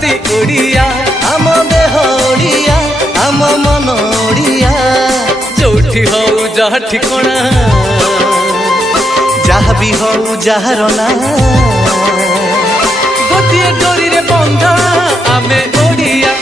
छाती ओडिया आम देह ओडिया आम मन ओडिया जोठी हऊ जहा ठिकणा जहा भी हऊ जार ना गोटे डोरी रे बंधा आमे ओडिया